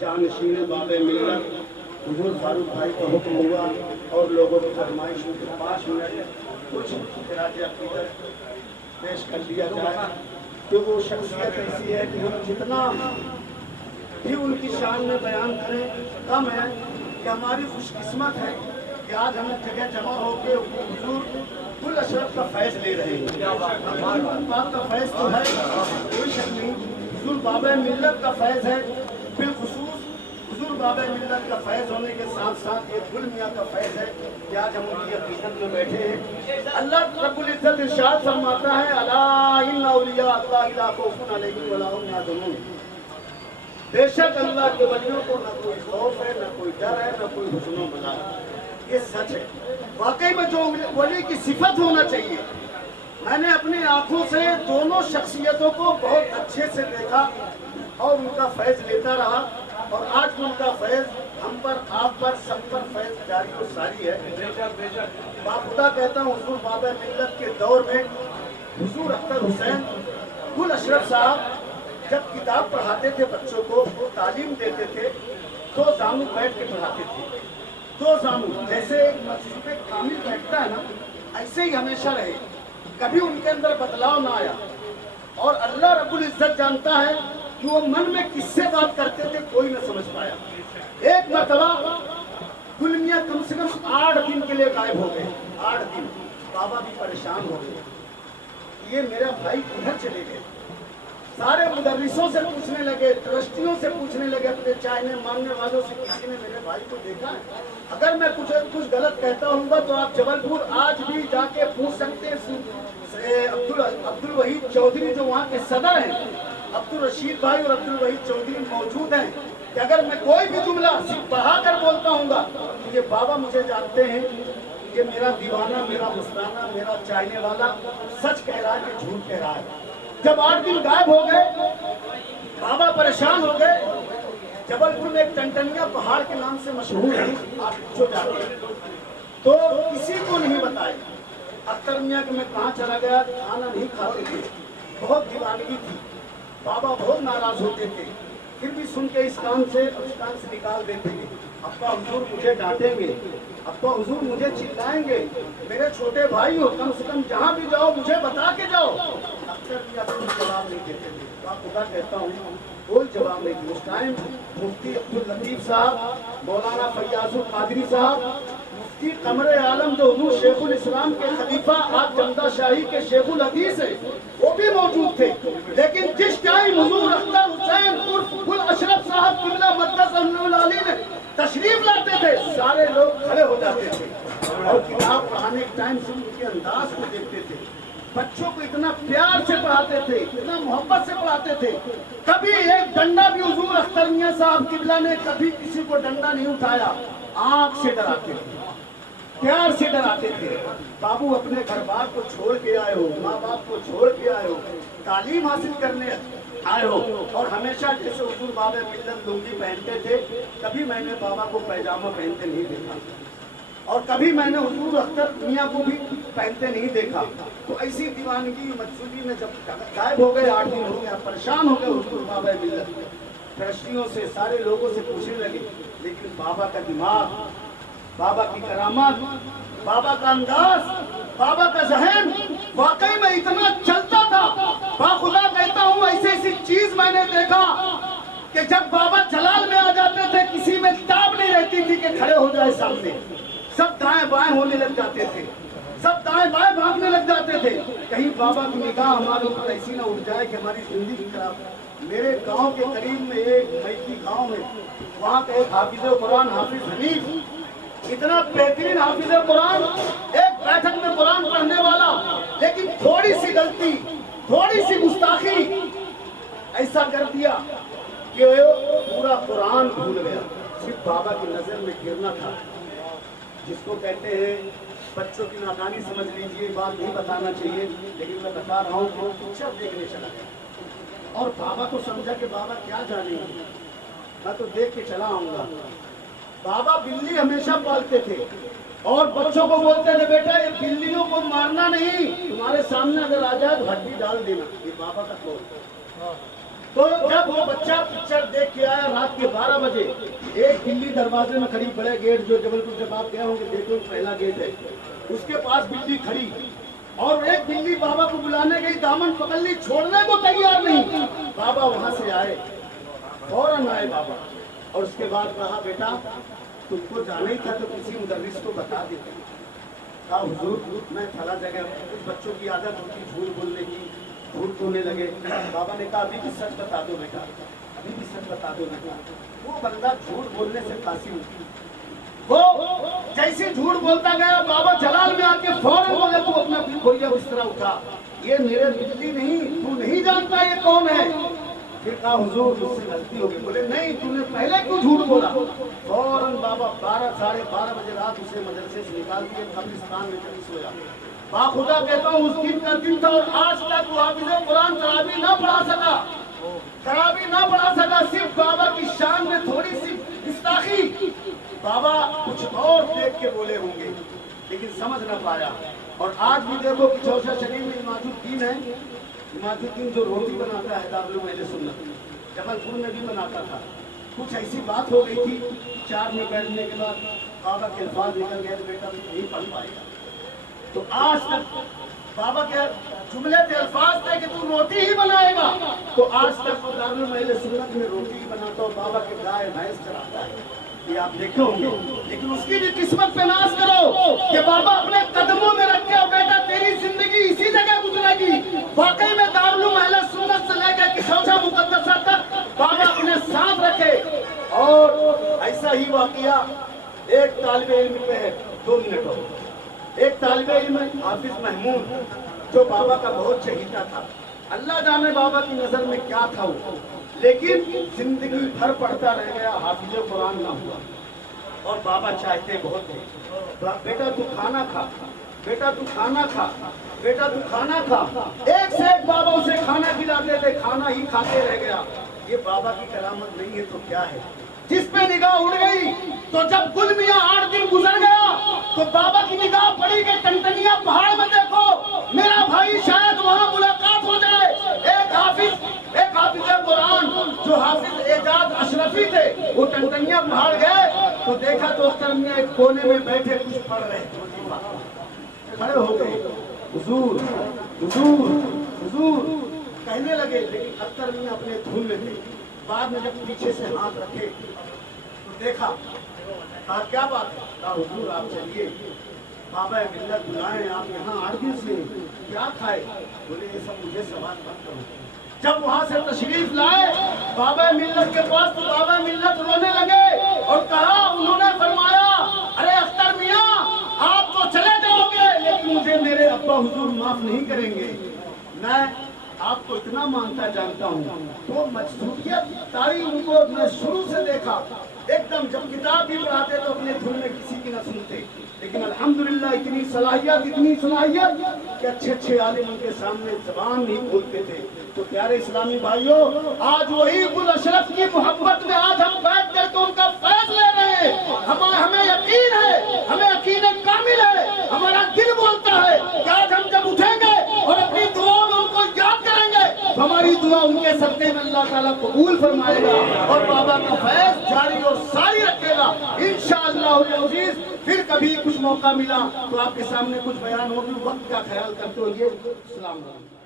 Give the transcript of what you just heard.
जानशीन बाबे मिल्लत हुजूर फारूक भाई का हुक्म हुआ और लोगों की फरमाइश के 5 मिनट कुछ खिराज अकीदत पेश कर दिया जाए। तो वो शख्सियत ऐसी है कि हम जितना भी उनकी शान में बयान करें कम है कि हमारी खुशकिस्मत है कि आज हम जगह जमा होकर हुजूर कुल अशरफ का फैज़ ले रहे हैं। बात का फैज़ तो है, कोई शक नहीं, हुजूर बाबा मिल्लत का फैज़ है। बिलखुसूस हुजूर बाबा मिल्लत का फैज़ होने के साथ साथ ये गुल मियाँ का फैज़ है कि आज हम उनकी अक़ीदत में बैठे हैं। अल्लाह रब्बुल इज़्ज़त इरशाद फरमाता है, अला इन्ना औलिया अल्लाहि ला खौफुन अलैहिम वला हुम यहज़नून। बेशक अल्लाह के वलियों को न कोई खौफ है, न कोई डर है, न कोई हुज़्न बला है। ये सच है। वाकई में जो वली की सिफत होना चाहिए। मैंने अपनी आंखों से दोनों शख्सियतों को बहुत अच्छे से देखा और उनका फैज़ लेता रहा और आज उनका फैज़ हम पर, आप पर, सब पर फैज़ जारी और सारी है। बाखुदा कहता हूँ हुजूर बाबा मिल्लत के दौर में हुजूर अख्तर हुसैन कुल अशरफ साहब जब किताब पढ़ाते थे बच्चों को, तालीम देते थे, 2 जामू बैठ के पढ़ाते थे। 2 जामू जैसे एक मस्जिद में कामिल बैठता है ना, ऐसे ही हमेशा रहे, कभी उनके अंदर बदलाव ना आया। और अल्लाह रब्बुल इज़्ज़त जानता है कि वो मन में किससे बात करते थे, कोई न समझ पाया। एक मरतबा गुल मियाँ कम से कम 8 दिन के लिए गायब हो गए। 8 दिन बाबा भी परेशान हो गए, ये मेरा भाई किधर चले गए। सारे मुदर्रिसों से पूछने लगे, ट्रस्टियों से पूछने लगे, अपने चाहने मानने वालों से, किसी ने मेरे भाई को देखा है? अगर मैं कुछ गलत कहता हूँ तो आप जबलपुर आज भी जाके पूछ सकते हैं। अब्दुल वहीद चौधरी जो वहाँ के सदर हैं, अब्दुल रशीद भाई और अब्दुल वहीद चौधरी मौजूद हैं कि अगर मैं कोई भी जुमला सिर्फ बढ़ा कर बोलता हूँ तो ये बाबा मुझे जानते हैं, ये मेरा दीवाना, मेरा मुस्ताना, मेरा चाहने वाला सच कह रहा है कि झूठ कह रहा है। जब 8 दिन गायब हो गए, बाबा परेशान हो गए। जबलपुर में एक टनटनिया पहाड़ के नाम से मशहूर है, आप पूछो जाके, तो किसी को नहीं बताए। अख्तर मियाँ कि मैं कहाँ चला गया, खाना नहीं खाते थे, बहुत दीवानगी थी, बाबा बहुत नाराज होते थे, फिर भी सुन के इस कान से उस कान से निकाल देते थे। अब्बा हुजूर मुझे डांटेंगे, अब्बा हुजूर मुझे चिल्लाएंगे, मेरे छोटे भाई हो, कम से कम जहाँ भी जाओ मुझे बता के जाओ। अक्सर भी अपने जवाब नहीं देते थे। तो आप खुदा कहता हूँ कोई जवाब नहीं दिया। उस टाइम मुफ्ती अब्दुल लतीफ साहब, मौलाना फैयाजुल कादरी साहब, मुफ्ती कमरे आलम जो हुजूर शेखुल इस्लाम के खलीफा आज जमदा शाही के शेखुल हदीस है, वो भी मौजूद थे। लेकिन जिस टाइम हुजूर अख्तर हुसैन उर्फ गुल अशरफ साहब किबला मक़दस अली ने तशरीफ लाते थे, सारे लोग खड़े हो जाते थे और किताब पढ़ाने के टाइम से उनके अंदाज को देखते थे। बच्चों को इतना प्यार से पढ़ाते थे, इतना मोहब्बत से पढ़ाते थे। कभी एक डंडा भी हुजूर अख्तर मियाँ साहब किबला ने कभी किसी को डंडा नहीं उठाया, आंख से डराते थे, प्यार से डराते थे। बाबू अपने घर बार को छोड़ के आए हो, माँ बाप को छोड़ के आए हो, तालीम हासिल करने आए हो, और हमेशा जैसे हुजूर बाबा मिल्लत लुंगी पहनते थे, कभी मैंने बाबा को पैजामा पहनते नहीं देखा और कभी मैंने हुजूर अख्तर मियाँ को भी पहनते नहीं देखा। तो ऐसी दीवानगी मजसूबी में जब गायब हो गए, 8 दिन हो गया, परेशान हो गए हुजूर बाबा मिल्लत। ट्रस्टियों से, सारे लोगों से पूछने लगे, लेकिन बाबा का दिमाग, बाबा की करामात, बाबा का अंदाज, बाबा का जहन वाकई में इतना चलता था। बाखुदा कहता हूँ ऐसी ऐसी चीज मैंने देखा कि जब बाबा जलाल में आ जाते थे, किसी में ताब नहीं रहती थी कि खड़े हो जाए सामने, सब दाएं बाएं होने लग जाते थे, सब दाएं बाएं भागने लग जाते थे। कहीं बाबा की निगाह हमारे ऊपर ऐसी ना उठ जाए कि हमारी जिंदगी खराब। मेरे गांव के करीब में एक मैकी गांव में, वहाँ का एक हाफिज कुरान हाफिज हनीफ, इतना बेहतरीन हाफिज कुरान, एक बैठक में कुरान पढ़ने वाला, लेकिन थोड़ी सी गलती, थोड़ी सी गुस्ताखी ऐसा कर दिया कि पूरा कुरान भूल गया। सिर्फ बाबा की नजर में गिरना था, जिसको कहते हैं बच्चों की नादानी समझ लीजिए, बात नहीं बताना चाहिए, लेकिन मैं बता रहा हूँ कि पिक्चर देखने चला गया और बाबा को समझा कि बाबा क्या जानेंगे, मैं तो देख के चला आऊंगा। बाबा बिल्ली हमेशा पालते थे और बच्चों को बोलते थे, बेटा ये बिल्लियों को मारना नहीं, तुम्हारे सामने अगर आ जाए तो हड्डी डाल देना। ये बाबा का कौल। تو جب وہ بچہ پکچر دیکھ کے آیا رات کے 12 بجے، ایک بلی دروازے میں کھڑی، بڑے گیٹ جو جبل پور جب آپ گئے ہوں گے دیکھو پہلا گیٹ ہے، اس کے پاس بلی کھڑی، اور ایک بلی بابا کو بلانے گئی، دامن پکڑ لی، چھوڑنے کو تیار نہیں۔ بابا وہاں سے آئے، فوراً آئے بابا، اور اس کے بعد کہا بیٹا تم کو جانا ہی تھا تو کسی مدرس کو بتا دیتے۔ کہا حضور میں فلاں جگہ، کچھ بچوں کی عادت ہوتی جھوٹ بولنے کی، جھوٹ بولنے لگے۔ بابا نے کہا ابھی بھی سچ بتا دو بیٹا، ابھی بھی سچ بتا دو بیٹا۔ وہ بندہ جھوٹ بولنے سے قاصر ہوتی، وہ جیسے جھوٹ بولتا گیا، بابا جلال میں آ کے فوراً بولے تو اپنا کھویا اس طرح اٹھا، یہ میرے بجلی نہیں، تو نہیں جانتا یہ کون ہے؟ پھر کہا حضور مجھ سے غلطی ہو گئی۔ بولے نہیں تم نے پہلے کیوں جھوٹ بولا؟ فوراً بابا 12 بجے رات اسے مدرسے سے نکال دیے، قبرستان میں چلی سویا۔ باخدا کہتا ہوں اس دن کا دن تھا، اور آج تک وہ حافظ قرآن تراویح نہ پڑھا سکا، تراویح نہ پڑھا سکا، صرف بابا کی شان میں تھوڑی سی گستاخی، بابا کچھ اور دیکھ کے بولے ہوں گے لیکن سمجھ نہ پایا۔ اور آج بھی دیکھو کہ چوشا شریف میں امام الدین ہے، امام الدین جو روٹی بناتا ہے دارالعلوم اہل سنت، جبل پور میں بھی بناتا تھا۔ کچھ ایسی بات ہو گئی تھی، 4 میں بیٹھنے کے بعد بابا کے الفاظ نکل گئے تو بیٹا نہیں پڑھ پائے گا۔ تو آج تک بابا کے جملے کے الفاظ تھے کہ تو روٹی ہی بنائے گا، تو آج تک وہ دارالعلوم اہل سنت میں روٹی ہی بناتا اور بابا کے گائے بھینس چراتا ہے، یہ آپ دیکھے ہوں گے۔ لیکن اس کی بھی قسمت پہ ناز کرو کہ بابا اپنے قدموں میں رکھے، اور بیٹا تیری زندگی اسی جگہ گزرے گی۔ واقعی میں دارالعلوم اہل سنت سے لے کر خواجہ مقدسہ تک بابا اپنے ساتھ رکھے۔ اور ایسا ہی واقعہ ایک طالب علم پہ ہے، 2 منٹ ہو۔ ایک طالب علم حافظ محمود جو بابا کا بہت چہیتا تھا، اللہ جانے بابا کی نظر میں کیا تھا وہ، لیکن زندگی بھر پڑھتا رہ گیا، حافظ قرآن نہ ہوا۔ اور بابا چاہتے بہت تھے، بیٹا تو کھانا کھا، بیٹا تو کھانا کھا، بیٹا تو کھانا کھا، ایک سے ایک بابا اسے کھانا کھلاتے تھے، کھانا ہی کھاتے رہ گیا۔ یہ بابا کی کرامت نہیں ہے تو کیا ہے؟ جس پہ نگاہ اڑ گئی تو جب گل میاں 8 دن گزر گیا تو بابا کی نگاہ پڑی کہ ٹنٹنیا پہاڑ میں دیکھو میرا بھائی شاید وہاں ملاقات ہو جائے۔ ایک حافظ قرآن جو حافظ اعجاز اشرفی تھے، وہ ٹنٹنیا پہاڑ گئے تو دیکھا تو اختر میاں ایک کونے میں بیٹھے کچھ پڑھ رہے، کھڑے ہو گئے، حضور حضور حضور کہنے لگے، لیکن اختر میاں اپنے دھن میں تھے۔ بعد میں جب پیچھے سے ہاتھ رکھے تو دیکھا، کہا کیا بات ہے؟ کہا حضور آپ چلیے، بابا ملت بلائیں، آپ یہاں 8 دن سے کیا کھائے؟ بولے یہ سب مجھے سوال مت کرو۔ جب وہاں سے تشریف لائے بابا ملت کے پاس تو بابا ملت رونے لگے اور کہا، انہوں نے فرمایا ارے اختر میاں آپ تو چلے جاؤ گے لیکن مجھے میرے ابا حضور معاف نہیں کریں گے، میں آپ کو اتنا مانتا جانتا ہوں۔ تو مجذوبیت تاریخ ان کو میں شروع سے دیکھا، ایک دم جب کتاب بھی پڑھاتے تو اپنے دھن میں کسی کی نہ سنتے، لیکن الحمدللہ اتنی صلاحیت کہ اچھے عالم ان کے سامنے زبان نہیں کھولتے تھے۔ تو پیارے اسلامی بھائیوں، آج وہی گل اشرف کی محبت میں آج ہم بیٹھ کر کے ان کا فیض لے رہے ہیں۔ ہمیں یقین ہے، ہمیں یقین کامل ہے، ہمارا دل بولتا ہے کہ آج ہم جب اٹھیں گے اور اپنی دعاؤں میں ان کو یاد کریں گے تو ہماری دعا ان کے صدقے میں اللہ تعالیٰ قبول فرمائے گا اور بابا کا فیض جاری اور ساری رکھے گا انشاءاللہ العزیز۔ پھر کبھی کچھ موقع ملا تو آپ کے سامنے کچھ بیان ہوگی، وقت کا خیال کرتے ہوئے السلام علیکم۔